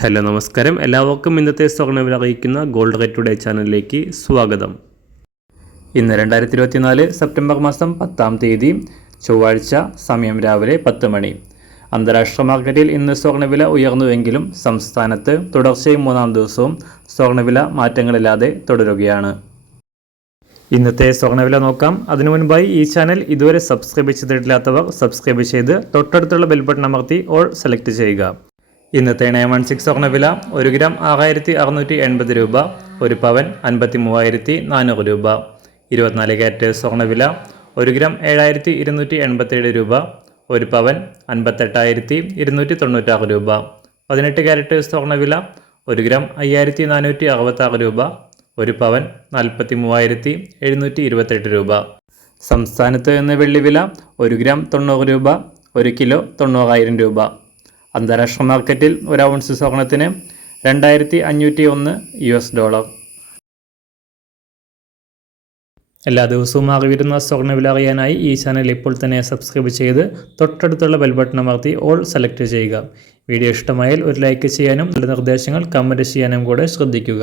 Hello നമസ്കാരം, എല്ലാവർക്കും ഇന്നത്തെ സ്വർണ്ണവില അറിയിക്കുന്ന ഗോൾഡ് റേറ്റ് ടുഡേ ചാനലിലേക്ക് സ്വാഗതം. ഇന്ന് 2024 സെപ്റ്റംബർ മാസം 10-ാം തീയതി ചൊവ്വാഴ്ച, സമയം രാവിലെ 10 മണി. അന്താരാഷ്ട്ര മാർക്കറ്റിൽ ഇന്ന് സ്വർണ്ണവില ഉയർന്നുവെങ്കിലും സംസ്ഥാനത്ത് തുടർച്ചയായി 3-ാം ദിവസവും സ്വർണ്ണവില മാറ്റങ്ങളില്ലാതെ തുടരുകയാണ്. ഇന്നത്തെ സ്വർണ്ണവില നോക്കാം. അതിനു മുൻപായി ഈ ചാനൽ ഇതുവരെ സബ്സ്ക്രൈബ് ചെയ്തിട്ടില്ലാത്തവർ സബ്സ്ക്രൈബ് ചെയ്ത് തൊട്ടടുത്തുള്ള ബെൽ ബട്ടൺ അമർത്തി ഓൾ സെലക്ട് ചെയ്യുക. ഇന്നത്തെ 916 സ്വർണ്ണവില 1 ഗ്രാം 6680 രൂപ, 1 പവൻ 53,400 രൂപ. 24 ക്യാരറ്റ് സ്വർണ്ണവില 1 ഗ്രാം 7287 രൂപ, 1 പവൻ 58,296 രൂപ. 18 ക്യാരറ്റ് സ്വർണ്ണവില 1 ഗ്രാം 5466 രൂപ, 1 പവൻ 43,728 രൂപ. സംസ്ഥാനത്ത് ഇന്ന് വെള്ളിവില 1 ഗ്രാം 90 രൂപ, 1 കിലോ 90,000 രൂപ. അന്താരാഷ്ട്ര മാർക്കറ്റിൽ 1 ഔൺസ് സ്വർണത്തിന് 2501 $. എല്ലാ ദിവസവും അറിവിരുന്ന സ്വർണ്ണവില അറിയാനായി ഈ ചാനൽ ഇപ്പോൾ തന്നെ സബ്സ്ക്രൈബ് ചെയ്ത് തൊട്ടടുത്തുള്ള ബെൽ ബട്ടൺ അമർത്തി ഓൾ സെലക്ട് ചെയ്യുക. വീഡിയോ ഇഷ്ടമായാൽ ഒരു ലൈക്ക് ചെയ്യാനും നല്ല നിർദ്ദേശങ്ങൾ കമൻറ്റ് ചെയ്യാനും കൂടെ ശ്രദ്ധിക്കുക.